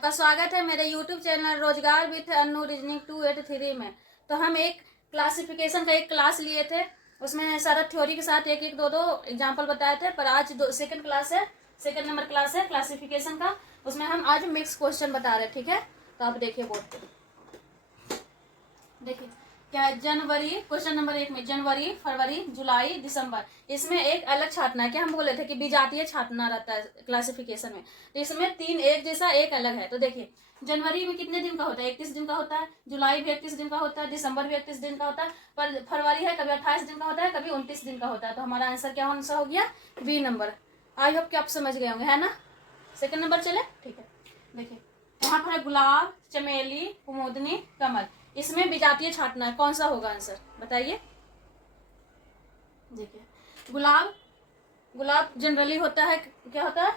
आपका स्वागत है मेरे YouTube चैनल रोजगार विथ अन्नू रीजनिंग 283 में। तो हम एक क्लासिफिकेशन का एक क्लास लिए थे, उसमें सारा थ्योरी के साथ एक एक दो दो एग्जाम्पल बताए थे। पर आज सेकंड क्लास है, सेकंड नंबर क्लास है क्लासिफिकेशन का। उसमें हम आज मिक्स क्वेश्चन बता रहे हैं, ठीक है। तो आप देखिए बोर्ड पे, देखिए क्या है। जनवरी, क्वेश्चन नंबर 1 में जनवरी, फरवरी, जुलाई, दिसंबर, इसमें एक अलग छाटना है। क्या हम बोले थे कि विजातीय छाटना रहता है क्लासिफिकेशन में। तो इसमें 3 एक जैसा, एक अलग है। तो देखिए जनवरी में कितने दिन का होता है, 31 दिन का होता है। जुलाई भी 31 दिन का होता है। दिसंबर भी 31 दिन का होता है। पर फरवरी है कभी 28 दिन का होता है, कभी 29 दिन का होता है। तो हमारा आंसर क्या आंसर हो गया, बी नंबर। आई होप कि आप समझ गए होंगे, है ना। सेकंड नंबर चले, ठीक है। देखिए यहाँ पर है गुलाब, चमेली, कुमुदनी, कमल। इसमें विजातीय छाटना है, कौन सा होगा आंसर बताइए। देखिए गुलाब, गुलाब जनरली होता है, क्या होता है,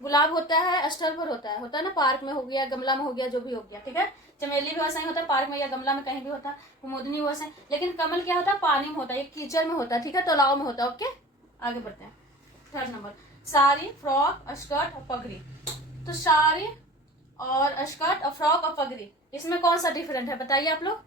गुलाब होता है स्थल पर होता है ना, पार्क में हो गया, गमला में हो गया, जो भी हो गया, ठीक है। चमेली भी वैसा ही होता है, पार्क में या गमला में कहीं भी होता है। कुमुदनी वैसे, लेकिन कमल क्या होता है, पानी में होता है, एक कीचड़ में होता है, ठीक है, तालाब में होता है। ओके आगे बढ़ते हैं। Third number, sari, frock, skirt और पगड़ी। तो साड़ी और स्कर्ट और फ्रॉक और पगड़ी, इसमें कौन सा डिफरेंट है बताइए आप लोग।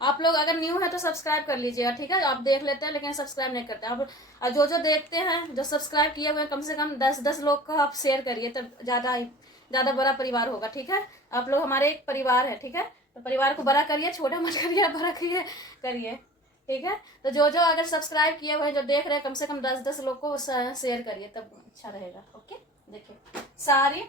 आप लोग अगर न्यू है तो सब्सक्राइब कर लीजिएगा, ठीक है। आप देख लेते हैं लेकिन सब्सक्राइब नहीं करते आप। जो जो देखते हैं, जो सब्सक्राइब किए हुए हैं, कम से कम 10 लोग को आप शेयर करिए, तब ज़्यादा बड़ा परिवार होगा, ठीक है। आप लोग हमारे एक परिवार है, ठीक है। तो परिवार को बड़ा करिए, छोटा मत करिए, बड़ा करिए, ठीक है। तो जो जो अगर सब्सक्राइब किए हुए हैं, जो देख रहे हैं, कम से कम 10 लोग को शेयर करिए, तब अच्छा रहेगा। ओके देखिए साड़ी,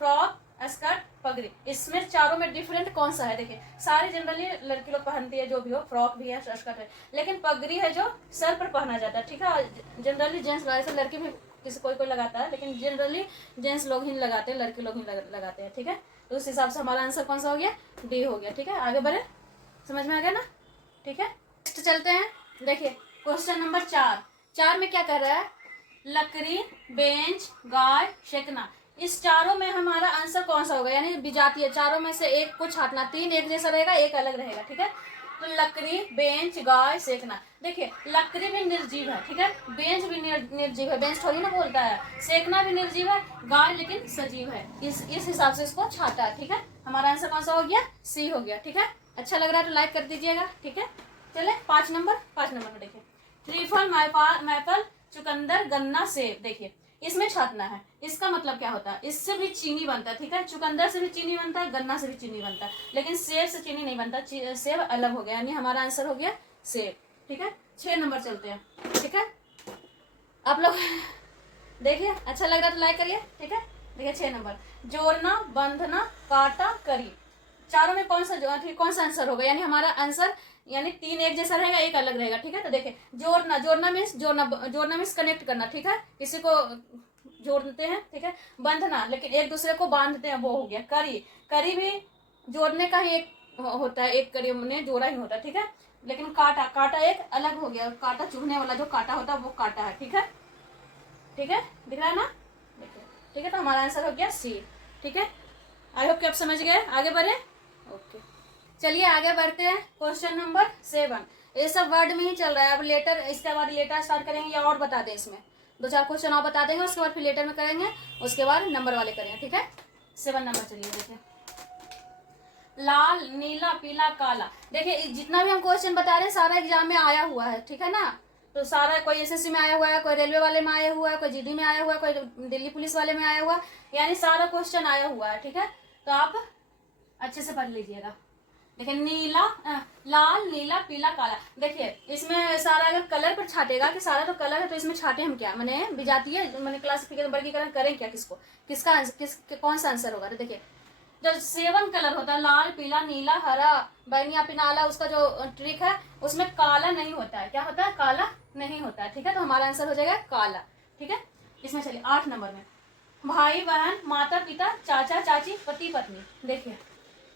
फ्रॉक, स्कर्ट, पगड़ी, इसमें चारों में डिफरेंट कौन सा है। देखिए साड़ी जनरली लड़की लोग पहनती है, जो भी हो, फ्रॉक भी है, स्कर्ट है, लेकिन पगड़ी है जो सर पर पहना जाता है, ठीक है। जनरली जेंट्स लगाते, लड़की भी किसी कोई लगाता है, लेकिन जनरली जेंट्स लोग ही लगाते हैं, लड़के लोग ही लगाते हैं, ठीक है। तो उस हिसाब से हमारा आंसर कौन सा हो गया, डी हो गया, ठीक है। आगे बढ़े, समझ में आ गया ना, ठीक है। नेक्स्ट चलते हैं। देखिए क्वेश्चन नंबर 4 में क्या कर रहा है, लकड़ी, बेंच, गाय, शेकना। इस चारों में हमारा आंसर कौन सा होगा, यानी विजातीय, चारों में से एक को छाटना। 3 एक जैसा रहेगा, एक अलग रहेगा, ठीक है। तो लकड़ी, बेंच, गाय, सेकना। देखिए लकड़ी भी निर्जीव है, ठीक है। बेंच भी निर्जीव है, बेंच थोड़ी ना बोलता है। सेकना भी निर्जीव है, गाय लेकिन सजीव है। इस हिसाब से इसको छाटा है, ठीक है। हमारा आंसर कौन सा हो गया, सी हो गया, ठीक है। अच्छा लग रहा है तो लाइक कर दीजिएगा, ठीक है। चले 5 नंबर में देखिए त्रिफल, मैपल, चुकंदर, गन्ना, सेब। देखिए इसमें छाटना है। इसका मतलब क्या होता है, इससे भी चीनी बनता है, ठीक है। चुकंदर से भी चीनी बनता है, गन्ना से भी चीनी बनता है, लेकिन सेब से चीनी नहीं बनता। सेब अलग हो गया, यानी हमारा आंसर हो गया सेब, ठीक है। 6 नंबर चलते हैं, ठीक है। आप लोग देखिए अच्छा लग रहा है तो लाइक करिए, ठीक है। देखिए 6 नंबर, जोड़ना, बंधना, काटा, करी। चारों में कौन सा आंसर होगा, यानी हमारा आंसर, यानी 3 एक जैसा रहेगा, एक अलग रहेगा, ठीक है। तो देखिए जोड़ना मीन्स कनेक्ट करना, ठीक है। किसी को जोड़ते हैं, ठीक है। बंधना, लेकिन एक दूसरे को बांधते हैं, वो हो गया। करी भी जोड़ने का ही एक होता है, एक करी में जोड़ा ही होता है, ठीक है। लेकिन काटा एक अलग हो गया, काटा चुभने वाला जो काटा होता है वो काटा है, ठीक है, ठीक है। दिख रहा है ना, देखिए, ठीक है। तो हमारा आंसर हो गया सी, ठीक है। आई होप कि आप समझ गए, आगे बढ़े। ओके चलिए आगे बढ़ते हैं। क्वेश्चन नंबर 7, ये सब वर्ड में ही चल रहा है। अब लेटर, इसके बाद लेटर स्टार्ट करेंगे या और बता दें, इसमें 2-4 क्वेश्चन और बता देंगे, उसके बाद फिर लेटर में करेंगे, उसके बाद नंबर वाले करेंगे, ठीक है। 7 नंबर चलिए देखिए, लाल, नीला, पीला, काला। देखिए जितना भी हम क्वेश्चन बता रहे हैं सारा एग्जाम में आया हुआ है, ठीक है ना। तो सारा, कोई एसएससी में आया हुआ है, कोई रेलवे वाले में आया हुआ है, कोई जीडी में आया हुआ है, कोई दिल्ली पुलिस वाले में आया हुआ है, यानी सारा क्वेश्चन आया हुआ है, ठीक है। तो आप अच्छे से पढ़ लीजिएगा। देखिए लाल, नीला, पीला, काला। देखिए इसमें सारा अगर कलर पर छाटेगा कि सारा तो कलर है, तो इसमें छाटे हम क्या, मैंने विजातीय, मैंने क्लासिफिकेशन वर्गीकरण करें क्या, किसको, किसका कौन सा आंसर होगा। तो देखिए जो 7 कलर होता है, लाल, पीला, नीला, हरा, बैंगनी, पिनाला, उसका जो ट्रिक है उसमें काला नहीं होता है। क्या होता है, काला नहीं होता है, ठीक है। तो हमारा आंसर हो जाएगा काला, ठीक है। इसमें चलिए 8 नंबर में, भाई बहन, माता पिता, चाचा चाची, पति पत्नी। देखिए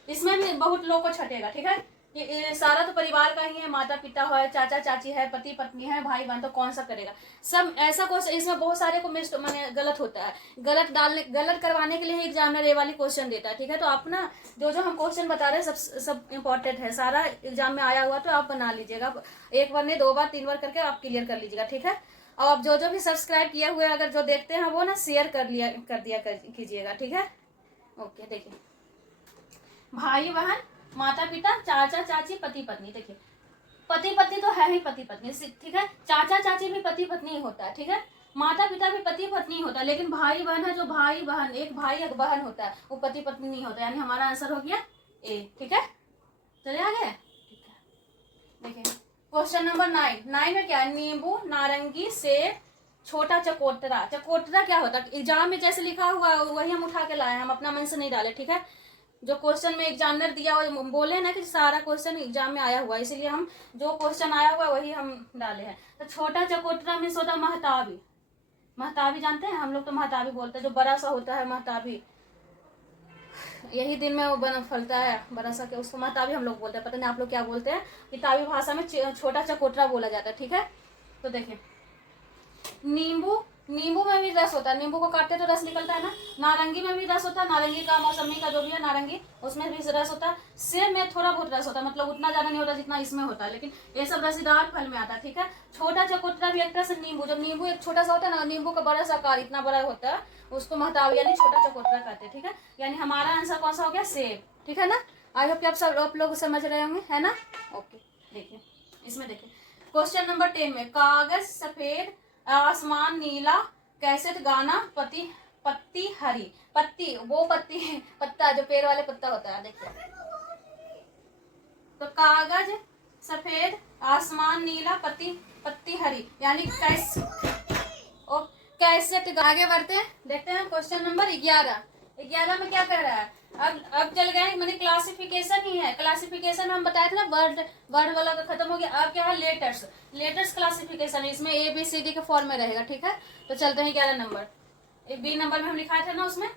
इसमें भी बहुत लोग को छटेगा, ठीक है। ये सारा तो परिवार का ही है, माता पिता है, चाचा चाची है, पति पत्नी है, भाई बहन, तो कौन सा करेगा। सब ऐसा क्वेश्चन, इसमें बहुत सारे को मिस माने गलत होता है। गलत करवाने के लिए ही एग्जामिनर ये वाली क्वेश्चन देता है, ठीक है। तो आप ना जो हम क्वेश्चन बता रहे हैं सब इंपॉर्टेंट है, सारा एग्जाम में आया हुआ, तो आप बना लीजिएगा। 1 बार नहीं 2 बार 3 बार करके आप क्लियर कर लीजिएगा, ठीक है। और आप जो भी सब्सक्राइब किए हुए अगर जो देखते हैं वो ना शेयर कर दिया कीजिएगा, ठीक है। ओके देखिए, भाई बहन, माता पिता, चाचा चाची, पति पत्नी। देखिए पति पत्नी तो है ही पति पत्नी, ठीक है। चाचा चाची भी पति पत्नी ही होता है, ठीक है। माता पिता भी पति पत्नी होता है, लेकिन भाई बहन है जो भाई बहन, एक भाई एक बहन होता है, वो पति पत्नी नहीं होता। यानी हमारा आंसर हो गया ए, ठीक है। चले आगे, ठीक है। देखिए क्वेश्चन नंबर 9 में क्या है, नींबू, नारंगी, सेब, छोटा चकोतरा। चकोतरा क्या होता है, एग्जाम में जैसे लिखा हुआ वही हम उठा के लाए, हम अपना मन से नहीं डाले, ठीक है। जो क्वेश्चन में एग्जामिनर दिया हुआ, बोले ना कि सारा क्वेश्चन एग्जाम में आया हुआ, इसीलिए हम जो क्वेश्चन आया हुआ वही हम डाले हैं। तो छोटा चकोतरा मीन्स होता है महताबी। महताबी जानते हैं हम लोग, तो महताबी बोलते हैं, जो बड़ा सा होता है महताबी, यही दिन में वो बना फलता है बड़ा सा, के उसको महताबी हम लोग बोलते हैं। पता नहीं आप लोग क्या बोलते हैं। किताबी भाषा में छोटा चकोतरा बोला जाता है, ठीक है। तो देखिए नींबू, नींबू में भी रस होता है, नींबू को काटते तो रस निकलता है ना। नारंगी में भी रस होता है, नारंगी का मौसमी का जो भी है नारंगी, उसमें भी रस होता है। सेब में थोड़ा बहुत रस होता है, मतलब उतना ज्यादा नहीं होता जितना इसमें होता है, लेकिन ये सब रसीदार फल में आता है, ठीक है। छोटा चकोतरा भी एक तरह से नींबू, जब नींबू एक छोटा सा होता है ना, नींबू का बड़ा सा आकार इतना बड़ा होता है, उसको महताबी यानी छोटा चकोतरा कहते हैं, ठीक है। यानी हमारा आंसर कौन सा हो गया, सेब, ठीक है ना। आई होप कि आप लोग समझ रहे होंगे, है ना। ओके देखिए इसमें देखिए क्वेश्चन नंबर 10 में, कागज सफेद, आसमान नीला, कैसेट गाना, पत्ती हरी। पत्ती वो पत्ती पत्ता जो पेड़ वाले पत्ता होता है, देखिए। तो कागज सफेद, आसमान नीला, पत्ती हरी, यानी कैसेट। आगे बढ़ते हैं, देखते हैं क्वेश्चन नंबर 11 में क्या कह रहा है। अब चल गए मैंने क्लासिफिकेशन ही है। क्लासिफिकेशन हम बताए थे ना, वर्ड वाला का खत्म हो गया। अब क्या है, लेटर्स क्लासिफिकेशन है, इसमें ABCD के फॉर्म में रहेगा, ठीक है। तो चलते हैं 11 नंबर, B नंबर में हम लिखाए थे ना उसमें।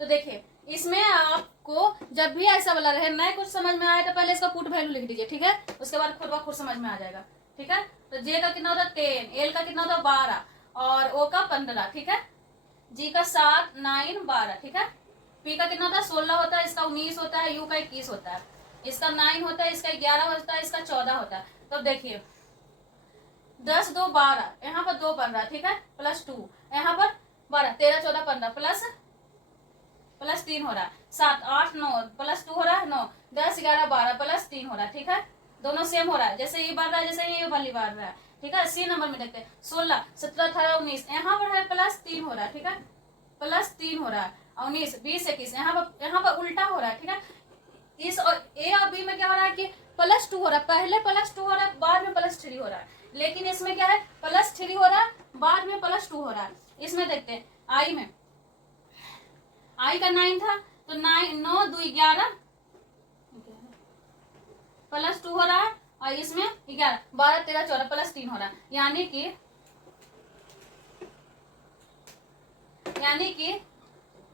तो देखिए इसमें आपको जब भी ऐसा वाला रहे, मैं कुछ समझ में आया तो पहले इसका पुट वैल्यू लिख दीजिए, ठीक है। उसके बाद खुद ब खुद समझ में आ जाएगा, ठीक है। तो J का कितना होता है 10, L का कितना होता है 12 और O का 15, ठीक है। G का 7, 9, 12, ठीक है। P का कितना होता है 16 होता है, इसका 19 होता है, U का 21 होता है, इसका 9 होता है, इसका 11 होता है, इसका 14 होता है। तो देखिए 10 2 12, यहाँ पर 2 15, ठीक है, प्लस 2, यहाँ पर 12 13 14 15 प्लस 3 हो रहा है, 7 8 9 प्लस 2 हो रहा है 9 10 11 12 प्लस 3 हो रहा है, ठीक है। दोनों सेम हो रहा है, जैसे ये बढ़ रहा है जैसे ये वाली बढ़ रहा है, ठीक है। C नंबर में देखते हैं 16 17 18 19, यहाँ पर है प्लस 3 हो रहा है, ठीक है, प्लस 3 हो रहा है। 19 20 21, यहाँ पर उल्टा हो रहा है, ठीक है। इस और A और B में क्या हो रहा है कि प्लस 2 हो रहा है, पहले प्लस 2 हो रहा है, बाद में प्लस 3 हो रहा है। लेकिन इसमें क्या है, प्लस 3 हो रहा है, बाद में प्लस 2 हो रहा है। इसमें देखते हैं I में, I का 9 था, तो 9 2 11 प्लस 2 हो रहा है, और इसमें 11 12 13 14 प्लस 3 हो रहा है। यानी कि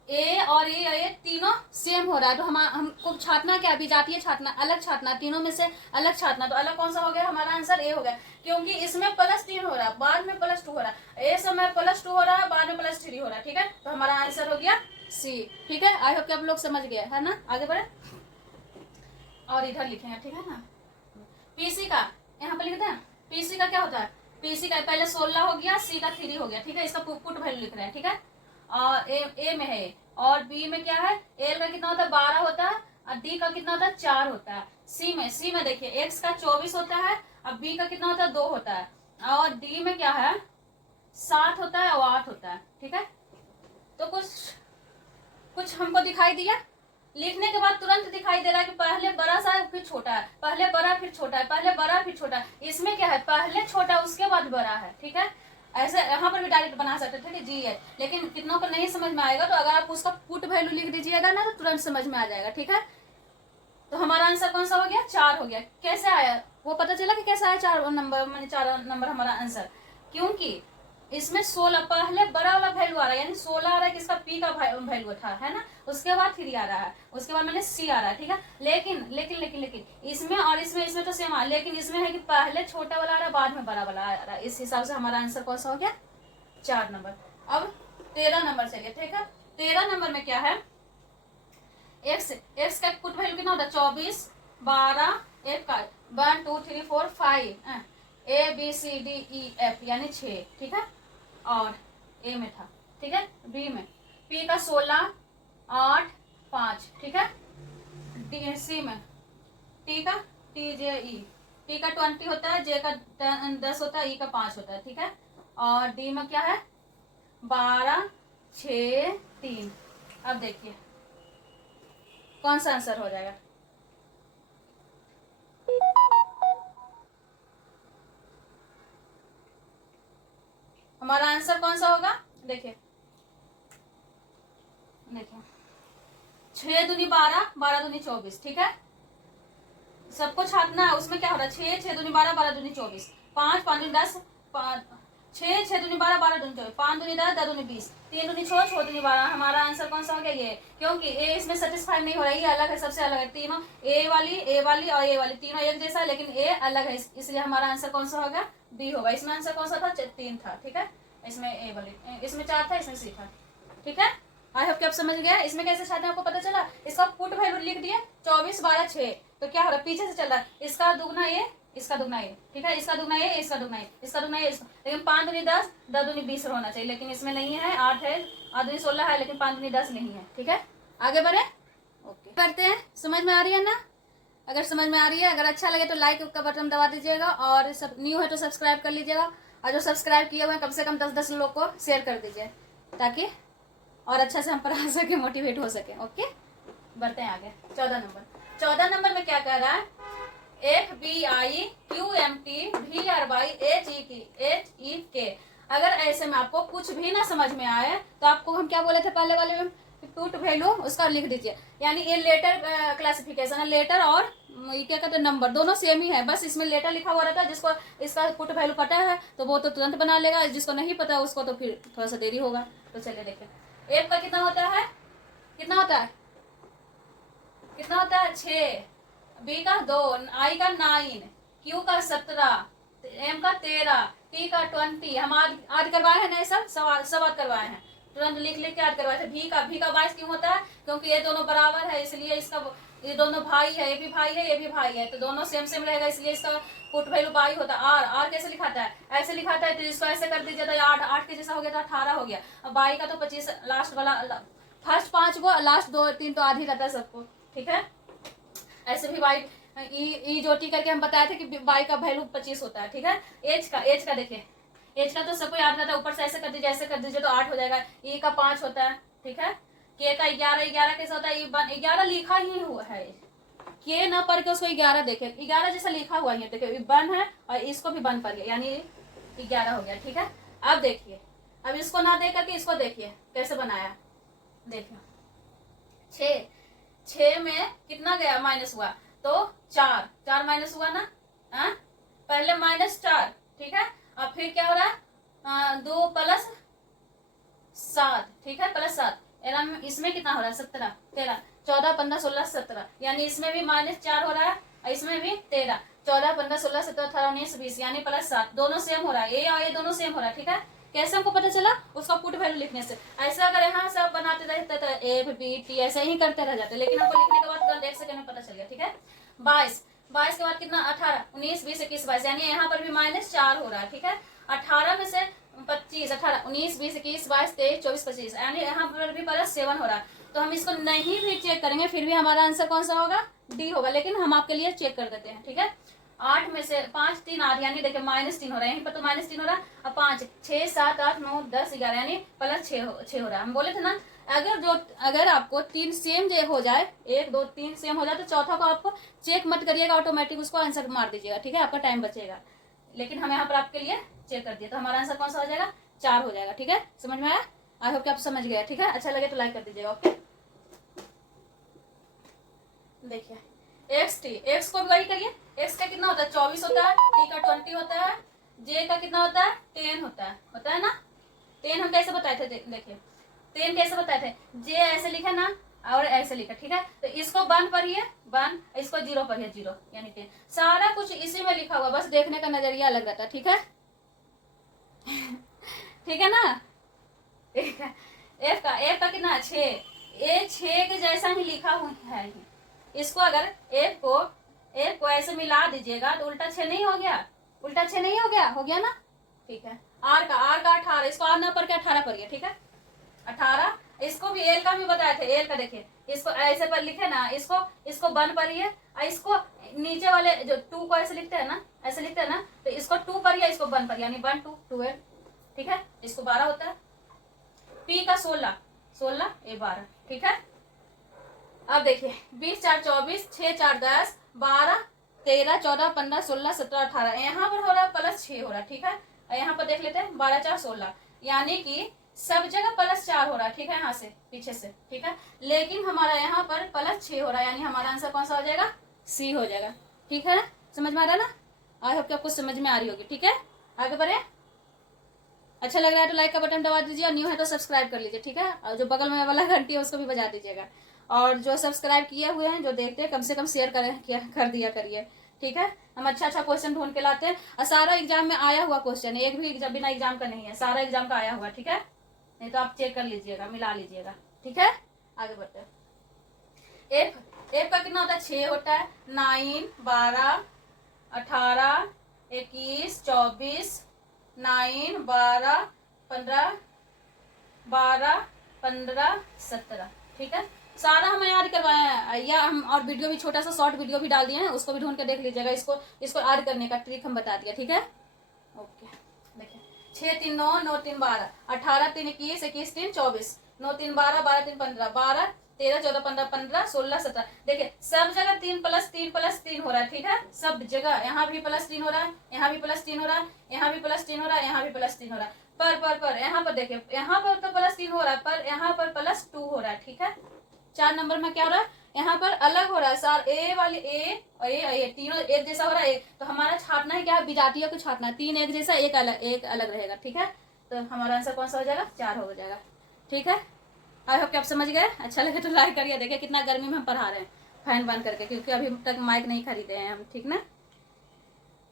A और A तीनों सेम हो रहा है। तो हमको छाटना क्या, विजातीय छाटना, अलग छाटना, तीनों में से अलग छाटना। तो अलग कौन सा हो गया, हमारा आंसर A हो गया, क्योंकि इसमें प्लस 3 हो रहा है, बाद में प्लस 2 हो रहा है। A समय प्लस 2 हो रहा है, बाद में प्लस 3 हो रहा है, ठीक है। तो हमारा आंसर हो गया C, ठीक है। आई होप कि आप लोग समझ गए, है ना। आगे बढ़े और इधर लिखेंगे, ठीक है ना। PC का यहाँ पर लिखते हैं, PC का क्या होता है, PC का पहले 16 हो गया, C का 3 हो गया, ठीक है। इसका पुट वैल्यू लिख रहे हैं, ठीक है। और A में है, और B में क्या है, L का कितना होता है 12 होता है, और D का कितना होता है 4 होता है। C में देखिए X का 24 होता है, और B का कितना होता है 2 होता है, और D में क्या है 7 होता है और 8 होता है, ठीक है। तो कुछ हमको दिखाई दिया, लिखने के बाद तुरंत दिखाई दे रहा है कि पहले बड़ा सा फिर छोटा है, पहले बड़ा फिर छोटा है, पहले बड़ा फिर छोटा है। इसमें क्या है, पहले छोटा उसके बाद बड़ा है, ठीक है। ऐसे यहाँ पर भी डायरेक्ट बना सकते थे कि जी है, लेकिन कितनों को नहीं समझ में आएगा, तो अगर आप उसका पुट वैल्यू लिख दीजिएगा ना, तो तुरंत समझ में आ जाएगा, ठीक है। तो हमारा आंसर कौन सा हो गया, 4 हो गया। कैसे आया वो पता चला कि कैसे आया 4 नंबर, मैंने 4 नंबर हमारा आंसर, क्योंकि इसमें 16 पहले बड़ा वाला वैल्यू आ रहा है, यानी 16 आ रहा है, किसका P का वैल्यू था, है ना। उसके बाद 3 आ रहा है, उसके बाद मैंने C आ रहा है, ठीक है। लेकिन इसमें और इसमें तो सेम आ, लेकिन इसमें है कि पहले छोटा वाला आ रहा है, बाद में बड़ा वाला आ रहा है। इस हिसाब से हमारा आंसर कौन सा हो गया, 4 नंबर। अब 13 नंबर चलिए, ठीक है। 13 नंबर में क्या है, एक्स का पुट वैल्यू कितना होता है 24 12 F का 1 2 3 4 5 ABCDEF यानी 6, ठीक है। और A में था, ठीक है। B में पी का 16, 8, 5, ठीक है। सी में टी का टी जे ई, टी का 20 होता है, जे का 10 होता है, ई का 5 होता है, ठीक है। और डी में क्या है 12, 6, 3। अब देखिए कौन सा आंसर हो जाएगा। हमारा आंसर कौन सा होगा, देखिए देखिए 6 दूनी 12, 12 दूनी 24, ठीक है। सबको छापना है, उसमें क्या हो रहा है 6, 6 दूनी 12, 12 दूनी 24, 5, 5 दूनी 10, 6, 6 दूनी 12, 12 दूनी 24, 5 दूनी 10, 10 दूनी 20, 3 दूनी 6, 6 दूनी 12। हमारा आंसर कौन सा हो गया ये, क्योंकि ए इसमें सेटिस्फाई नहीं हो रहा है, ये अलग है, सबसे अलग है। तीनों ए वाली और ए वाली तीनों एक जैसा है, लेकिन ए अलग है, इसलिए हमारा आंसर कौन सा होगा, बी होगा। इसमें आंसर कौन सा था 3 था, ठीक है। इसमें ए वाली, इसमें 4 था, इसमें सी था, ठीक है। आई होप कि आप समझ गए। इसमें कैसे छाते हैं आपको पता चला। इसका पुट वैल्यू लिख दिए 24, 12, 6, तो क्या हो रहा है पीछे से चल रहा है, इसका दुगना ये, इसका दुगना ये, ठीक है। इसका दुगना ये, इसका दुगना ये, इसका दुगना ये, लेकिन 5 दूनी 10, 10 दूनी 20 होना चाहिए, लेकिन इसमें नहीं है। 8 है, 8 दूनी 16 है, लेकिन 5 दूनी 10 नहीं है, ठीक है। आगे बढ़े, ओके करते हैं। समझ में आ रही है ना। अगर समझ में आ रही है, अगर अच्छा लगे तो लाइक का बटन दबा दीजिएगा, और सब न्यू है तो सब्सक्राइब कर लीजिएगा, और जो सब्सक्राइब किए हुए हैं कम से कम 10-10 लोग को शेयर कर दीजिए, ताकि और अच्छा से हम पढ़ा सके, मोटिवेट हो सके। ओके बढ़ते हैं आगे। 14 नंबर में क्या कह रहा है, FBI QMT VRY HEK। अगर ऐसे में आपको कुछ भी ना समझ में आए तो आपको हम क्या बोले थे पहले वाले में, पुट वैल्यू उसका लिख दीजिए। यानी ये लेटर क्लासिफिकेशन है, लेटर और ये क्या कहते हैं नंबर, दोनों सेम ही है, बस इसमें लेटर लिखा हुआ रहता है। जिसको इसका पुट वैल्यू पता है तो वो तो तुरंत बना लेगा, जिसको नहीं पता उसको तो फिर थोड़ा सा देरी होगा। तो चलिए देखें, एफ का कितना होता है, कितना होता है, कितना होता है 6, बी का 2, आई का 9, क्यू का 17, एम का 13, टी का 20। हम आज करवाए हैं ना, सब आज करवाए हैं, तुरंत लिख के आज करवाए थे। भी का 22 क्यों होता है, क्योंकि ये दोनों बराबर है, इसलिए इसका, ये दोनों भाई है, ये भी भाई है, ये भी भाई है, तो दोनों सेम सेम रहेगा, इसलिए इसका पुट वैल्यू 22 होता है। आर कैसे लिखाता है, ऐसे लिखाता है, तो इसको ऐसे कर दीजिए तो 8 के जैसा हो गया तो 18 हो गया। अब 22 का तो 25, लास्ट वाला, फर्स्ट 5 को, लास्ट 2-3 तो आधी रहता है सबको, ठीक है। ऐसे भी वाई ई जो टी करके हम बताए थे कि वाई का वैल्यू 25 होता है, ठीक है। एच का देखिए, एच का तो सबको याद रहता है, ऊपर से ऐसे कर दीजिए, ऐसे कर दीजिए तो 8 हो जाएगा। ई का 5 होता है, ठीक है। के का 11 कैसे होता है, 11 लिखा ही हुआ है, के ना पढ़ के उसको 11 देखे, 11 जैसा लिखा हुआ है, देखिए 1 है और इसको भी 1 पढ़िए, यानी 11 हो गया, ठीक है। अब देखिए, अब इसको ना देख करके इसको देखिए कैसे बनाया, देखिए 6 में कितना गया माइनस हुआ, तो 4 माइनस हुआ ना, पहले -4, ठीक है। अब फिर क्या हो रहा है 2 + 7, ठीक है, +7, इसमें कितना हो रहा है 17, 13, 14, 15, 16, 17, यानी इसमें भी -4 हो रहा है और इसमें भी 13, 14, 15, 16, 17, 18, 19, 20, यानी +7, दोनों सेम हो रहा है, ए और ये दोनों सेम हो रहा है, ठीक है। कैसे हमको पता चला, उसका पुट वैल्यू लिखने से। ऐसे अगर यहाँ सब बनाते रहते तो एफ बी टी ऐसे ही करते रह जाते, लेकिन हमको लिखने के बाद तुरंत 1 सेकंड में पता चल गया, ठीक है। 22 के बाद कितना 18, 19, 20, 21, 22, यानी यहाँ पर भी -4 हो रहा है, ठीक है। 18 में से 25, 18, 19, 20, 21, 22, 23, 24, 25, यानी यहाँ पर भी +7 हो रहा है। तो हम इसको नहीं भी चेक करेंगे फिर भी हमारा आंसर कौन सा होगा, डी होगा, लेकिन हम आपके लिए चेक कर देते हैं, ठीक है। 8 में से 5, 3, 8, यानी देखिए -3 हो रहा है, यहीं पर तो -3 हो रहा है। अब 5, 6, 7, 8, 9, 10, 11, यानी +6 हो रहा है। हम बोले थे ना, अगर आपको 3 सेम हो जाए, 1, 2, 3 सेम हो जाए तो चौथा को आपको चेक मत करिएगा, ऑटोमेटिक उसको आंसर मार दीजिएगा, ठीक है, आपका टाइम बचेगा। लेकिन हम यहाँ पर आपके लिए चेक कर दिए, तो हमारा आंसर कौन सा हो जाएगा, 4 हो जाएगा, ठीक है। समझ में आया, आई होप कि आप समझ गए, ठीक है। अच्छा लगे तो लाइक कर दीजिएगा, ओके। देखिए एक्स को वही करिए, एक्स का कितना होता है 24 होता है, टी का 20 होता है, जे का कितना होता है 10 होता है ना। 10 हम कैसे बताए थे, देखिए 10 कैसे बताए थे, जे ऐसे लिखा ना और ऐसे लिखा, ठीक है। तो इसको 1 पढ़िए 1, इसको 0 पढ़िए 0, यानी 10। सारा कुछ इसी में लिखा हुआ, बस देखने का नजरिया अलग रहता है, ठीक है। ठीक है ना। एफ का कितना 6, ये 6 के जैसा ही लिखा हुआ है। इसको अगर एफ को ऐसे मिला दीजिएगा तो उल्टा 6 नहीं हो गया, उल्टा 6 नहीं हो गया ना, ठीक है। आर का 18, इसको आर ना पढ़ के 18 पढ़िए, ठीक है। 18 इसको भी एल का भी बताए थे, एल का देखिए, इसको ऐसे पर लिखे ना, इसको वन पढ़िए, और इसको नीचे वाले जो टू को ऐसे लिखते हैं ना, ऐसे लिखते हैं ना, तो इसको टू पढ़िए, इसको वन पर, यानी 1 2 12, ठीक है, इसको 12 होता है। पी का 16, 16 ए 12, ठीक है। अब देखिए 20 4 24, 6 4 10, 12 13 14 15 16 17 18, यहाँ पर हो रहा है +6 हो रहा है, ठीक है। और यहाँ पर देख लेते हैं 12 4 16, यानी कि सब जगह +4 हो रहा है, ठीक है, यहाँ से पीछे से, ठीक है। लेकिन हमारा यहाँ पर +6 हो रहा है, यानी हमारा आंसर कौन सा हो जाएगा, सी हो जाएगा, ठीक है ना। समझ में आ रहा है ना, आई होप कि आपको समझ में आ रही होगी, ठीक है। आगे बढ़े, अच्छा लग रहा है तो लाइक का बटन दबा दीजिए, और न्यू है तो सब्सक्राइब कर लीजिए, ठीक है। और जो बगल में वाला घंटी है उसको भी बजा दीजिएगा, और जो सब्सक्राइब किए हुए हैं, जो देखते हैं, कम से कम शेयर कर दिया करिए, ठीक है। हम अच्छा क्वेश्चन ढूंढ के लाते हैं, और सारा एग्जाम में आया हुआ क्वेश्चन है, एक भी एग्जाम बिना एग्जाम का नहीं है, सारा एग्जाम का आया हुआ, ठीक है। नहीं तो आप चेक कर लीजिएगा, मिला लीजिएगा, ठीक है। आगे बढ़ते हैं। एफ का कितना होता है, 6 होता है, 9 12 18 21 24, 9 12 15 12 15 17, ठीक है। सारा हमें याद करवाया है, या हम और वीडियो भी, छोटा सा शॉर्ट वीडियो भी डाल दिए हैं, उसको भी ढूंढ के देख लीजिएगा। इसको याद करने का ट्रिक हम बता दिया, ठीक है। ओके, देखिए 6 3 9 9 3 12, 18 3 21 21 3 24, 9 3 12 12 3 15 12 13 14 15 15 16 17, देखिए सब जगह 3 + 3 हो रहा है, ठीक है। सब जगह, यहाँ भी +3 हो रहा है, यहाँ भी +3 हो रहा है, यहाँ भी +3 हो रहा है, यहाँ भी +3 हो रहा है, पर यहाँ पर देखिए, यहाँ पर तो +3 हो रहा है, पर यहाँ पर +2 हो रहा है, ठीक है। 4 नंबर में क्या हो रहा है, यहाँ पर अलग हो रहा है, सार ए वाली ए और ए तीनों एक जैसा हो रहा है, तो हमारा छाटना है क्या, विजातीय को छाटना, 3 एक जैसा, एक अलग रहेगा, ठीक है। तो हमारा आंसर कौन सा हो जाएगा, 4 हो जाएगा, ठीक है। आई होप कि आप समझ गए। अच्छा लगे तो लाइक करिए। देखिए कितना गर्मी में हम पढ़ा रहे हैं फैन बंद करके, क्योंकि अभी तक माइक नहीं खरीदे हैं हम, ठीक ना।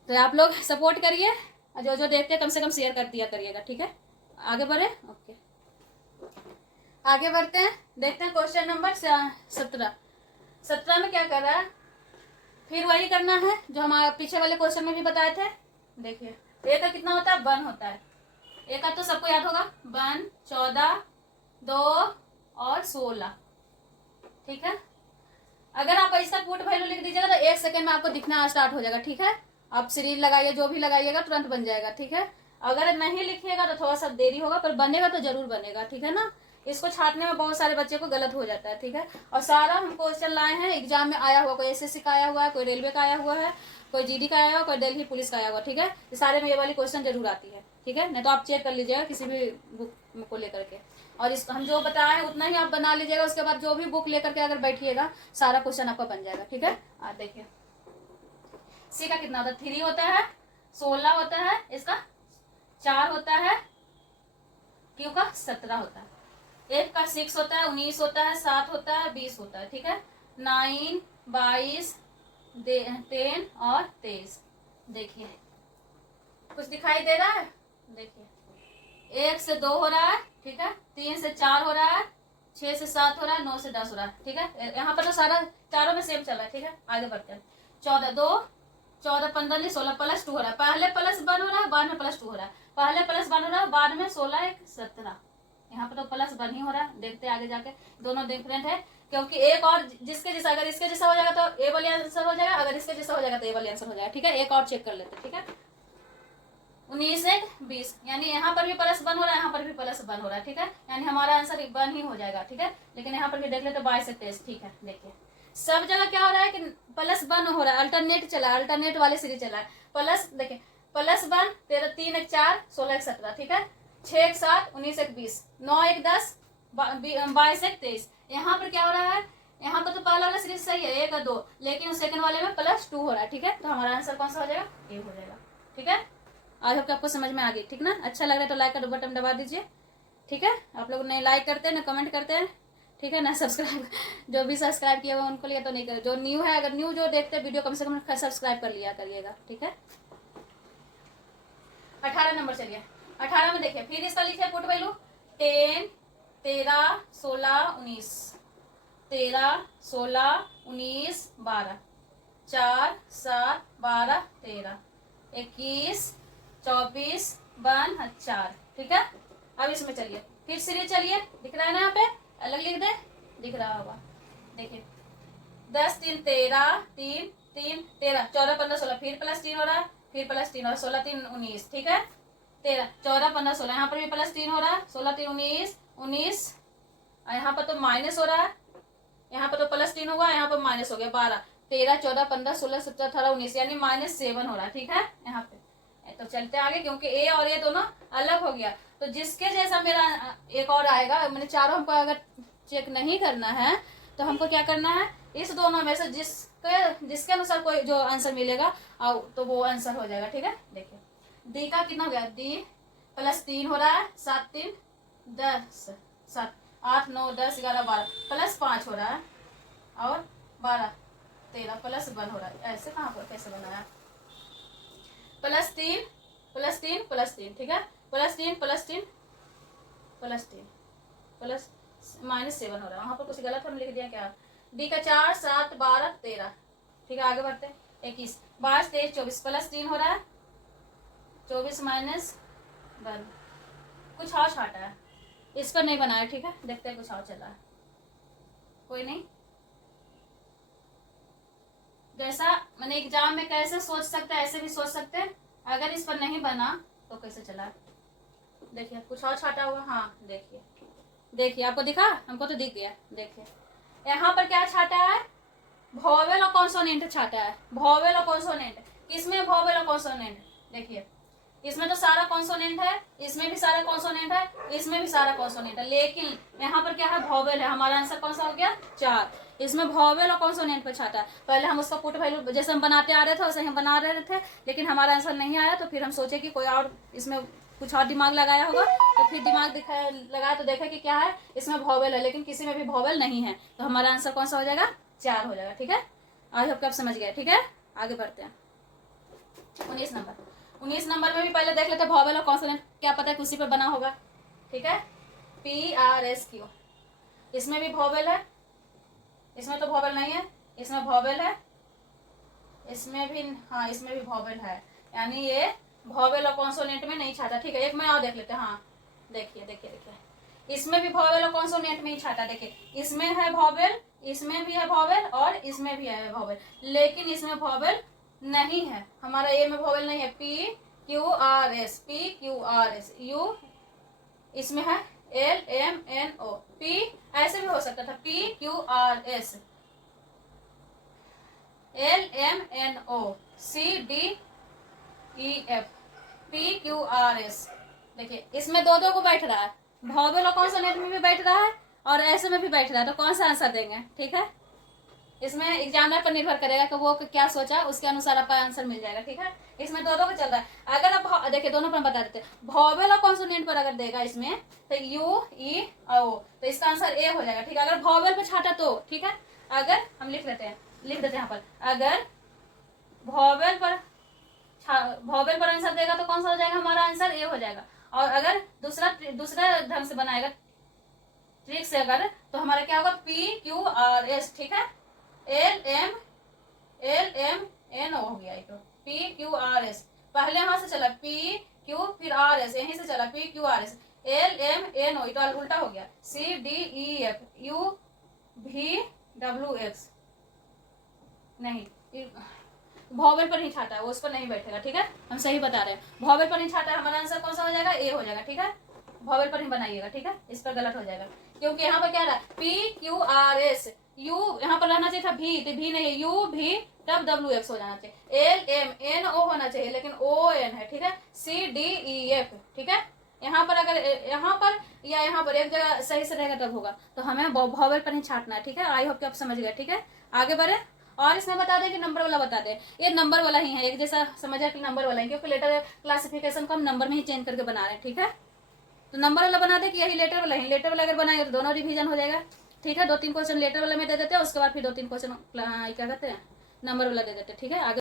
तो आप लोग सपोर्ट करिए, जो जो देखते हैं कम से कम शेयर कर दिया करिएगा, ठीक है। आगे बढ़े, ओके आगे बढ़ते हैं, देखते हैं क्वेश्चन नंबर 17 में क्या कर रहा है। फिर वही करना है जो हमारे पीछे वाले क्वेश्चन में भी बताए थे। देखिए ए का कितना होता है, 1 होता है, ए का तो सबको याद होगा, 1 14 2 और 16, ठीक है। अगर आप ऐसा पुट वैल्यू लिख दीजिएगा तो 1 सेकंड में आपको दिखना स्टार्ट हो जाएगा, ठीक है। आप सीरीज लगाइए, जो भी लगाइएगा तुरंत बन जाएगा, ठीक है। अगर नहीं लिखिएगा तो थोड़ा सा देरी होगा, पर बनेगा तो जरूर बनेगा, ठीक है ना। इसको छाटने में बहुत सारे बच्चे को गलत हो जाता है, ठीक है। और सारा हम क्वेश्चन लाए हैं एग्जाम में आया हुआ, कोई एसएससी का आया हुआ है, कोई रेलवे का आया हुआ है, कोई जीडी का आया हुआ, कोई दिल्ली पुलिस का आया हुआ, ठीक है। ये सारे में ये वाली क्वेश्चन जरूर आती है, ठीक है। नहीं तो आप चेक कर लीजिएगा किसी भी बुक को लेकर के, और इस हम जो बताए हैं उतना ही आप बना लीजिएगा। उसके बाद जो भी बुक लेकर के अगर बैठिएगा सारा क्वेश्चन आपका बन जाएगा, ठीक है। देखिए सी का कितना होता है, 3 होता है, 16 होता है, इसका 4 होता है, क्यू का 17 होता है, एफ का 6 होता है, 19 होता है, 7 होता है, 20 होता है, ठीक है। 9 22 10 और 23। देखिए कुछ दिखाई दे रहा है, देखिए 1 से 2 हो रहा है, ठीक है, 3 से 4 हो रहा है, 6 से 7 हो रहा है, 9 से 10 हो रहा है, ठीक है। यहाँ पर तो सारा चारों में सेम चल रहा है, ठीक है। आगे बढ़ते हैं। 14 2 14 15 नहीं 16 +2 हो रहा है, पहले +1 हो रहा है, बाद में +2 हो रहा है, पहले +1 हो रहा है, बाद में 16 1 17, यहाँ पर तो +1 ही हो रहा है। देखते हैं आगे जाके, दोनों डिफरेंट है, क्योंकि एक और जिसके जैसा, अगर इसके जैसा हो जाएगा तो ए वाली आंसर हो जाएगा, अगर इसके जैसा हो जाएगा तो ए वाली आंसर हो जाएगा, ठीक है। एक और चेक कर लेते हैं, ठीक है। 19 1 20, यानी यहाँ पर भी +1 हो रहा है, यहाँ पर भी +1 हो रहा है, ठीक है। यानी हमारा आंसर 1 ही हो जाएगा, ठीक है। लेकिन यहाँ पर भी देख लेते 22 से 23, ठीक है। देखिए सब जगह क्या हो रहा है कि +1 हो रहा है, अल्टरनेट चला है, अल्टरनेट वाले सीरीज चला है। प्लस देखिए +1 3 1 4 16 1 17, ठीक है। 6 1 7 19 1 20, 9 1 10 22 1 23। यहाँ पर क्या हो रहा है, यहाँ पर तो पहला वाला सीरीज सही है 1 और 2, लेकिन सेकंड वाले में +2 हो रहा है, ठीक है। तो हमारा आंसर कौन सा हो जाएगा, ए हो जाएगा, ठीक है। आज होप आपको समझ में आ गई, ठीक ना। अच्छा लग रहा है तो लाइक का बटन दबा दीजिए, ठीक है। आप लोग नहीं लाइक करते हैं ना कमेंट करते हैं, ठीक है ना। सब्सक्राइब जो भी सब्सक्राइब किया हुआ उनको लिए तो नहीं कर, जो न्यू है, अगर न्यू जो देखते हैं वीडियो कम से कम सब्सक्राइब कर लिया करिएगा, ठीक है। 18 नंबर चलिए। 18 में देखिए फिर इसका लिखिए पुट वैल्यू 10 13 16 19, 13 16 19 12, 4 7 12 13 21 24 1 4, ठीक है। अब इसमें चलिए फिर सीरीज चलिए, दिख रहा है ना यहाँ पे, अलग लिख दे, दिख रहा होगा, देखिए 10 3 13, 3 3 13, 14 15 16, फिर +3 हो रहा है, फिर +3 और 16 3 19, ठीक है 13 14 15 16, यहाँ पर भी +3 हो रहा है, 16 3 19 19, यहाँ पर तो माइनस हो रहा है, यहाँ पर तो +3 होगा, यहाँ पर माइनस हो गया 12 13 14 15 16 17 18 19, यानी -7 हो रहा है, ठीक है यहाँ पे। तो चलते आगे, क्योंकि ए और ए दोनों अलग हो गया, तो जिसके जैसा मेरा एक और आएगा, मैंने चारों हमको अगर चेक नहीं करना है तो हमको क्या करना है, इस दोनों में से जिसके अनुसार कोई जो आंसर मिलेगा तो वो आंसर हो जाएगा, ठीक है। देखिए डी का कितना हो गया, डी +3 हो रहा है, 7 3 10 7 8 9 10 11 12, +5 हो रहा है और 12 13 +1 हो रहा है। ऐसे कहाँ पर कैसे बनाया, +3 +3 +3, ठीक है +3 +3 +3 प्लस -7 हो रहा है, वहां पर कुछ गलत हम लिख दिया क्या। डी का 4 7 12 13, ठीक है आगे बढ़ते हैं, 21 22 23 24, +3 हो रहा है, 24 -1, कुछ और छाटा है, इस पर नहीं बनाया, ठीक है देखते हैं कुछ और चला है, कोई नहीं। जैसा मैंने एग्जाम में कैसे सोच सकते हैं ऐसे भी सोच सकते हैं, अगर इस पर नहीं बना तो कैसे चला, देखिए कुछ और छाटा हुआ, हाँ देखिए देखिए आपको दिखा, हमको तो दिख गया, देखिए यहाँ पर क्या छाटा है, वोवेल और कॉन्सोनेंट छाटा है, वोवेल और कॉन्सोनेंट, किसमें वोवेल और कॉन्सोनेंट, देखिए इसमें तो सारा कॉन्सोनेंट है, इसमें भी सारा कॉन्सोनेंट है, इसमें भी सारा कॉन्सोनेंट है, लेकिन यहाँ पर क्या है, वोवेल है, हमारा आंसर कौन सा हो गया 4, इसमें वोवेल और कॉन्सोनेंट पर छाटा है। पहले हम उसका पुट वैल्यू जैसे हम बनाते आ रहे थे वैसे हम बना रहे थे, लेकिन हमारा आंसर नहीं आया, तो फिर हम सोचे कि कोई और इसमें कुछ और दिमाग लगाया होगा, तो फिर दिमाग दिखाया लगाया तो देखा कि क्या है, इसमें वोवेल है, लेकिन किसी में भी वोवेल नहीं है, तो हमारा आंसर कौन सा हो जाएगा 4 हो जाएगा, ठीक है। आई होप आप समझ गए, ठीक है आगे बढ़ते हैं। 19 नंबर में भी पहले देख लेते वोवेल और कॉन्सोनेंट, क्या पता है उसी पर बना होगा, ठीक है PRSQ, इसमें भी वोवेल है, इसमें तो वोवेल नहीं है, इसमें वोवेल है, इसमें भी हाँ इसमें भी वोवेल है, यानी ये वोवेल और कॉन्सोनेंट में नहीं छाटा, ठीक है। एक में और देख लेते हैं, हाँ देखिए देखिए देखिए इसमें भी वोवेल और कॉन्सोनेंट में ही छाटा, देखिए इसमें है वोवेल, इसमें भी है वोवेल और इसमें भी है वोवेल, लेकिन इसमें वोवेल नहीं है, हमारा ए में वोवेल नहीं है, PQRS PQRS, यू इसमें है LMNO, P ऐसे भी हो सकता था PQRS LMNO CDEF PQRS, देखिए इसमें दो को बैठ रहा है, वोवेल और कॉन्सोनेंट में भी बैठ रहा है और ऐसे में भी बैठ रहा है, तो कौन सा आंसर देंगे, ठीक है। इसमें एग्जामिनर पर निर्भर करेगा कि वो क्या सोचा, उसके अनुसार आपका आंसर मिल जाएगा, ठीक है। इसमें दो का चल रहा है, अगर आप देखिए दोनों पर बता देते, वोवेल और कॉन्सोनेंट पर अगर देगा इसमें तो U-E-O, तो इसका आंसर ए हो जाएगा, ठीक है। अगर वोवेल पर छाटा तो ठीक है, अगर हम लिख देते हैं यहाँ पर, अगर वोवेल पर आंसर देगा तो कौन सा हो जाएगा, हमारा आंसर ए हो जाएगा। और अगर दूसरा ढंग से बनाएगा ट्रिक से अगर, तो हमारा क्या होगा PQRS, ठीक है LMNO हो गया, तो PQRS, पहले यहां से चला PQ फिर RS, यहीं से चला PQRS LMNO, तो उल्टा हो गया CDEF UVWX, नहीं वोवेल पर नहीं छाटा है, वो उस पर नहीं बैठेगा, ठीक है हम सही बता रहे हैं, वोवेल पर नहीं छाटा है, हमारा आंसर कौन सा हो जाएगा ए हो जाएगा, ठीक है। वोवेल पर ही बनाइएगा, ठीक है इस पर गलत हो जाएगा, क्योंकि यहाँ पर क्या रहा PQRS, यू यहाँ पर रहना चाहिए था भी, तो भी नहीं है, UVWX हो जाना चाहिए, LMNO होना चाहिए, लेकिन ON है, ठीक है CDEF, ठीक है। यहाँ पर अगर यहाँ पर या यहाँ पर एक जगह सही से रहेगा तब होगा, तो हमें वोवेल पर ही छाटना है, ठीक है। आई होप कि आप समझ गए, ठीक है आगे बढ़े। और इसमें बता दें कि नंबर वाला बता दें, ये नंबर वाला ही है, एक जैसा समझा कि नंबर वाला है, क्योंकि लेटर क्लासिफिकेशन को हम नंबर में ही चेंज करके बना रहे हैं, ठीक है। तो नंबर वाला बना दे कि यही लेटर वाला ही, लेटर वाला अगर बनाएंगे तो दोनों रिवीजन हो जाएगा, ठीक है। 2-3 क्वेश्चन लेटर वाले में दे देते हैं, उसके बाद फिर 2-3 क्वेश्चन क्या कहते हैं नंबर वाला दे देते हैं, ठीक है। आगे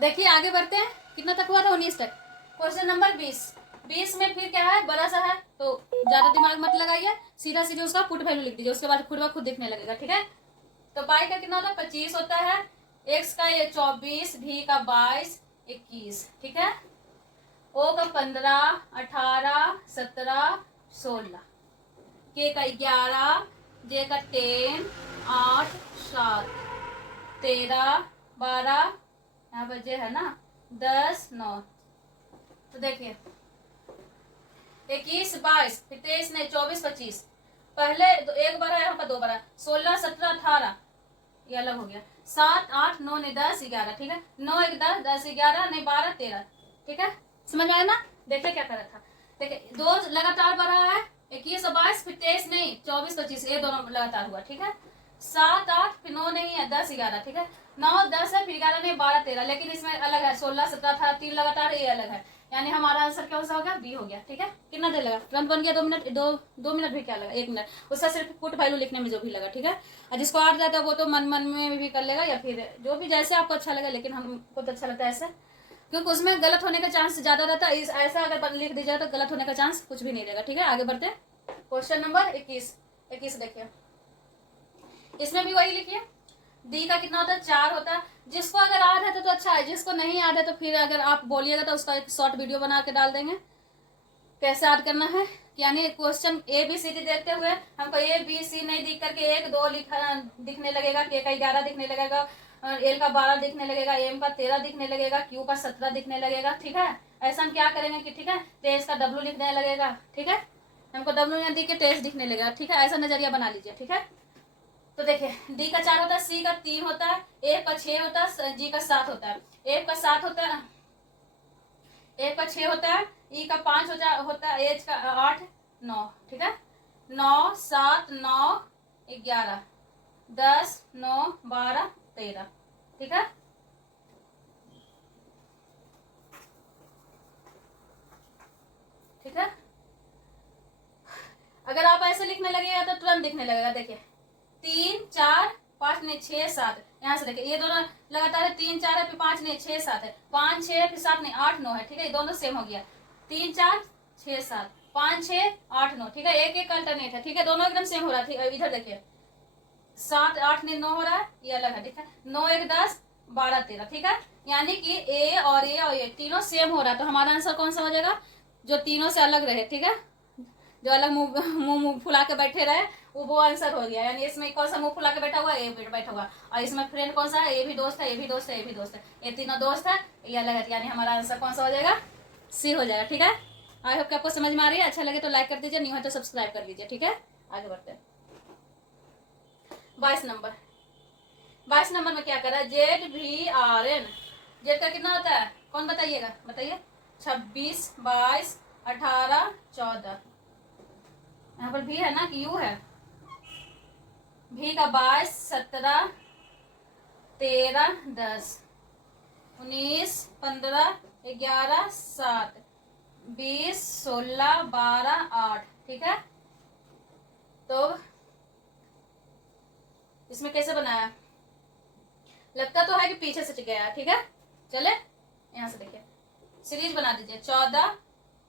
देखिए आगे बढ़ते हैं, कितना तक हुआ था 19 तक। क्वेश्चन नंबर 20 में फिर क्या है, बड़ा सा है, तो ज्यादा दिमाग मत लगाइए, सीधा सीधे उसका पुट वैल्यू लिख दीजिए, उसके बाद खुद दिखने लगेगा, ठीक है। तो पाई का कितना होता है 25 होता है, एक्स का ये 24, भी का 22 21, ठीक है। ओ का 15 18 17 16, के का 11, जे का 10, 8, 7, 13, 12, यहाँ पर जे है ना 10, 9। तो देखिए 21, 22, फिर 23 नहीं 24, 25, पहले तो एक बार है, यहाँ पर दो बार है, 16, 17, 18, ये अलग हो गया, 7, 8, 9 नहीं 10, 11, ठीक है, 9 1 10, 10 11 नहीं 12 13, ठीक है, समझ में आया ना। देखिए क्या करा था, देखिए दो लगातार बढ़ा है, 21 और 22, फिर 23 नहीं 24, 25, ये दोनों लगातार हुआ, ठीक है, 7, 8, फिर 9 नहीं है 10 11, ठीक है, 9 10 है, फिर 11 नहीं 12 13, लेकिन इसमें अलग है, 16 17 18 3 लगातार, ये अलग है, यानी हमारा आंसर क्या हो गया, बी हो गया, ठीक है। कितना देर लगा, तुरंत बन गया, 2 मिनट, 2 मिनट भी क्या लगा, 1 मिनट, उसका सिर्फ पुट वैल्यू लिखने में जो भी लगा, ठीक है। और जिसको आ जाता है वो तो मन मन में भी कर लेगा, या फिर जो भी जैसे आपको अच्छा लगे, लेकिन हमको तो अच्छा लगता है ऐसे, क्योंकि उसमें गलत होने का चांस ज्यादा रहता है, ऐसा अगर लिख दिया जाए तो गलत होने का चांस कुछ भी नहीं रहेगा, ठीक है। आगे बढ़ते, क्वेश्चन नंबर 21 देखिए, इसमें भी वही लिखिए, डी का कितना होता है, 4 होता है, जिसको अगर याद है तो अच्छा है, जिसको नहीं याद है तो फिर अगर आप बोलिएगा तो उसका एक शॉर्ट वीडियो बना के डाल देंगे कैसे याद करना है। यानी question A B C D देखते हुए हमको ए बी सी नहीं दिख करके 1 2 दिखने लगेगा, के का 11 दिखने लगेगा, एल का 12 दिखने लगेगा, एम का 13 दिखने लगेगा, क्यू का 17 दिखने लगेगा, ठीक है। ऐसा हम क्या करेंगे कि ठीक है, तेज का डब्ल्यू लिखने लगेगा, ठीक है, हमको डब्ल्यू नहीं दिख के तेज दिखने लगेगा, ठीक है, ऐसा नजरिया बना लीजिए, ठीक है। तो देखिए डी का 4 होता है, सी का 3 होता है, ए का 6 होता है, जी का 7 होता है, एफ का 7 होता है, ए का 6 होता है, ई का 5 होता है, एच का 8 9, ठीक है, 9 7 9 11 10 9 12 13, ठीक है। ठीक है, अगर आप ऐसे लिखने लगेगा तो तुरंत दिखने लगेगा, देखिए 3 4 5 नहीं 6 7, यहाँ से देखिए ये दोनों लगातार है, 3 4 है, फिर 5 नहीं 6 7 है, 5 6 फिर 7 नहीं 8 9 है, ठीक है, ये दोनों सेम हो गया, 3 4 6 7 5 6 8 9, ठीक है, एक एक अल्टरनेट है, ठीक है, दोनों एकदम सेम हो रहा है, इधर देखिए 7 8 नहीं 9 हो रहा है, ये अलग है, ठीक है, 9 1 10 12 13, ठीक है, यानी कि ए और ये तीनों सेम हो रहा है, तो हमारा आंसर कौन सा हो जाएगा, जो तीनों से अलग रहे, ठीक है, जो अलग मुंह फुला के बैठे रहे वो आंसर हो गया। यानी इसमें कौन सा मुंह फुला के बैठा हुआ है, ए बैठा हुआ, और इसमें फ्रेंड कौन सा है, ये भी दोस्त है, ये भी दोस्त है, ये भी दोस्त है, ये तीनों दोस्त है, ये अलग है, यानी हमारा आंसर कौन सा हो जाएगा, सी हो जाएगा, ठीक है। आई होप कि आपको समझ में आ रही है, अच्छा लगे तो लाइक कर दीजिए, नहीं हो तो सब्सक्राइब कर लीजिए, ठीक है। आगे बढ़ते हैं 22 नंबर। 22 नंबर में क्या करा, जेड भी आर एन, जेड का कितना होता है, कौन बताइएगा, बताइए, 26 22 18 14, यहाँ पर भी है ना कि यू है, भी का 22 17 13 10 19 15 11 7 20 16 12 8, ठीक है। तो इसमें कैसे बनाया, लगता तो है कि पीछे से गया है, ठीक है, चले यहाँ से देखिए सीरीज बना दीजिए, 14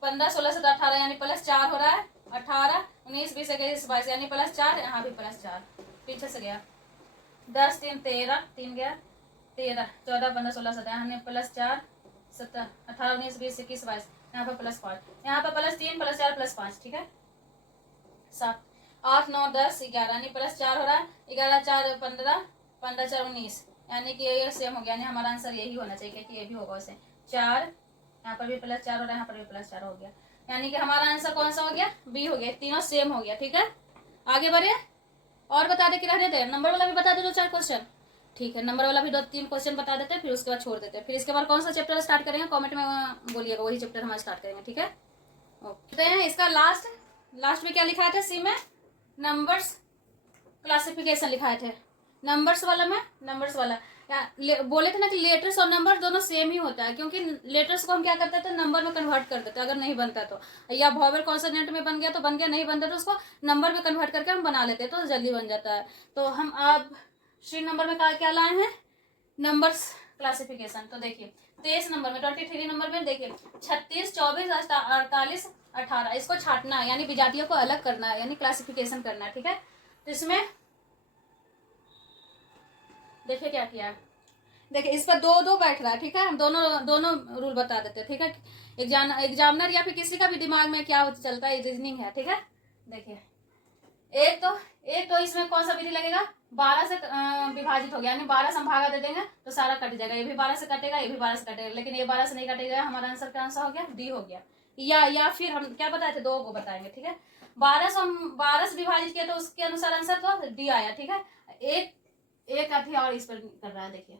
15 16 17 18 यानी +4 हो रहा है, 18 19 20 21 22 यानी +4, यहाँ भी +4, पीछे से गया, 10 3 13 3 गया 13 14 15 16 17 यहाँ +4 17 18 19 20 21 22, यहाँ पर +5, यहाँ पर +3 +4 +5, ठीक है, 7 8 9 10 11 यानी +4 हो रहा है, 11 4 15 15 4 19, यानी कि ये सेम हो गया, यानी हमारा आंसर यही होना चाहिए कि ये भी होगा वैसे, 4 यहाँ पर भी +4 हो रहा है, यहाँ पर भी +4 हो गया, यानी कि हमारा आंसर कौन सा हो गया, बी हो गया, तीनों सेम हो गया, ठीक है। आगे बढ़े, और बता दे कि रहने दे, नंबर वाला भी बता दे 2 4 क्वेश्चन, ठीक है, नंबर वाला भी 2 3 क्वेश्चन बता देते हैं, फिर उसके बाद छोड़ देते हैं, फिर इसके बाद कौन सा चैप्टर स्टार्ट करेंगे कमेंट में बोलिएगा, वही चैप्टर हम स्टार्ट करेंगे, ठीक है। ओके, इसका लास्ट में क्या लिखा था, सी में नंबर्स क्लासिफिकेशन लिखाए थे, नंबर्स वाला में, नंबर्स वाला बोले थे ना कि लेटर्स और नंबर दोनों सेम ही होता है, क्योंकि लेटर्स को हम क्या करते थे, नंबर में कन्वर्ट कर देते, अगर नहीं बनता तो, या वॉवेल कॉन्सोनेंट में बन गया तो बन गया, नहीं बनता तो उसको नंबर में कन्वर्ट करके हम बना लेते तो जल्दी बन जाता है। तो हम अब 3 नंबर में क्या लाए हैं, नंबर्स क्लासिफिकेशन। तो देखिए 23 नंबर में, 23 नंबर में देखिए 36 24 48 18, इसको छाटना है, यानी विजातियों को अलग करना है, यानी क्लासिफिकेशन करना है, ठीक है। तो इसमें देखिए क्या किया है, देखिए इस पर 2 2 बैठ रहा है, ठीक है, हम दोनों रूल बता देते हैं, ठीक है, एग्जामिनर या फिर किसी का भी दिमाग में क्या चलता है, रीजनिंग है, ठीक है। देखिए एक तो इसमें कौन सा विधि लगेगा, 12 से विभाजित हो गया, यानी 12 से हम भागा दे देंगे तो सारा कट जाएगा, ये भी 12 से कटेगा, ये भी 12 से कटेगा, लेकिन ये 12 से नहीं कटेगा, हमारा आंसर क्या आंसर हो गया, डी हो गया। या फिर हम क्या बताए थे, 2 को बताएंगे, ठीक है। 12 से विभाजित किया तो उसके अनुसार आंसर तो डी आया, ठीक है। एक अभी और इस पर कर रहा है, देखिए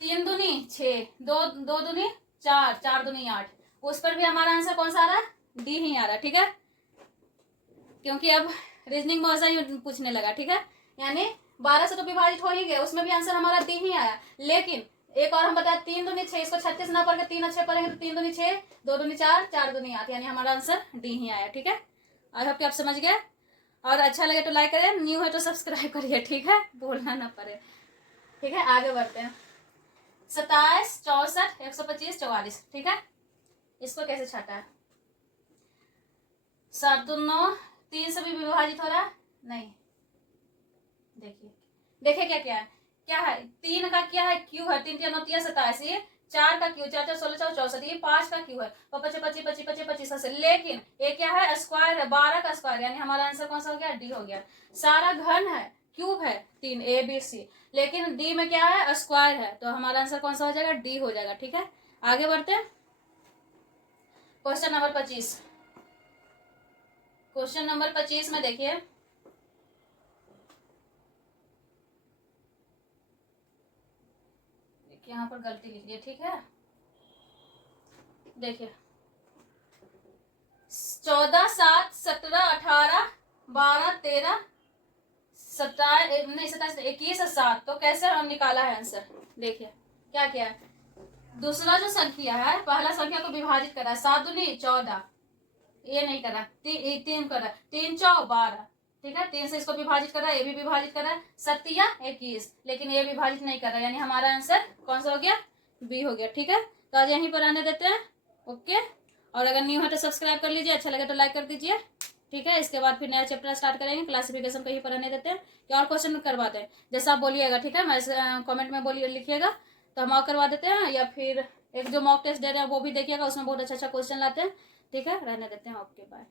3 दूनी 6, 2 दूनी 4, 4 दूनी 8, उस पर भी हमारा आंसर कौन सा आ रहा है, डी ही आ रहा है, ठीक है। क्योंकि अब रीजनिंग में ऐसा ही पूछने लगा, ठीक है। यानी 12 से तो विभाजित हो ही गया, उसमें भी आंसर हमारा डी ही आया। लेकिन एक और हम बताया 3 दूनी 6, इसको 36 ना पढ़ के 3 अच्छे पढ़ेंगे तो 3 दूनी 6, 2 दूनी 4, 4 दूनी 8, यानी हमारा आंसर डी ही आया, ठीक है। आई होप कि आप समझ गए, और अच्छा लगे तो लाइक करें, न्यू है तो सब्सक्राइब करिए, ठीक है, बोलना ना पड़े, ठीक है। आगे बढ़ते हैं। 27, 64, 125, 44, ठीक है। इसको कैसे छाटा है, 7 दूनी 9, 3 से भी विभाजित हो रहा है, नहीं, देखिए क्या है 3 का क्या है, क्यू है, 3 3 9 27, ये 4 का क्यू, 4 4 16 4 64, ये 5 का क्यू है, 25 25 25 25 25 से, लेकिन ये क्या है, स्क्वायर है, 12 का स्क्वायर, यानी हमारा आंसर कौन सा हो गया, डी हो गया। सारा घन है, क्यूब है 3 ए बी सी, लेकिन डी में क्या है, स्क्वायर है, तो हमारा आंसर कौन सा हो जाएगा, डी हो जाएगा, ठीक है। आगे बढ़ते हैं। क्वेश्चन नंबर 25, क्वेश्चन नंबर 25 में देखिए, यहाँ पर गलती लिखिए, ठीक है। देखिए 14 7 17 18 12 13 27 नहीं 27 21 7, तो कैसे हम निकाला है आंसर, देखिए क्या किया है, दूसरा जो संख्या है, पहला संख्या को विभाजित करा, 7 दूनी 14, ये नहीं करा, 3 करा, 3 4 12, ठीक है। 3 से इसको विभाजित करा, ये भी विभाजित करा, 7 या 21, लेकिन ये विभाजित नहीं करा, यानी हमारा आंसर कौन सा हो गया, बी हो गया, ठीक है। तो आज यहीं पर आने देते हैं, ओके। और अगर न्यू है तो सब्सक्राइब कर लीजिए, अच्छा लगे तो लाइक कर दीजिए, ठीक है। इसके बाद फिर नया चैप्टर स्टार्ट करेंगे, क्लासिफिकेशन कहीं पर आने देते हैं, क्या और क्वेश्चन करवाते हैं, जैसा आप बोलिएगा, ठीक है। मैं कमेंट में बोलिए, लिखिएगा, तो हम और करवा देते हैं, या फिर एक जो मॉक टेस्ट दे रहे हैं वो भी देखिएगा, उसमें बहुत अच्छा क्वेश्चन लाते हैं, ठीक है। रहने देते हैं, ओके बाय।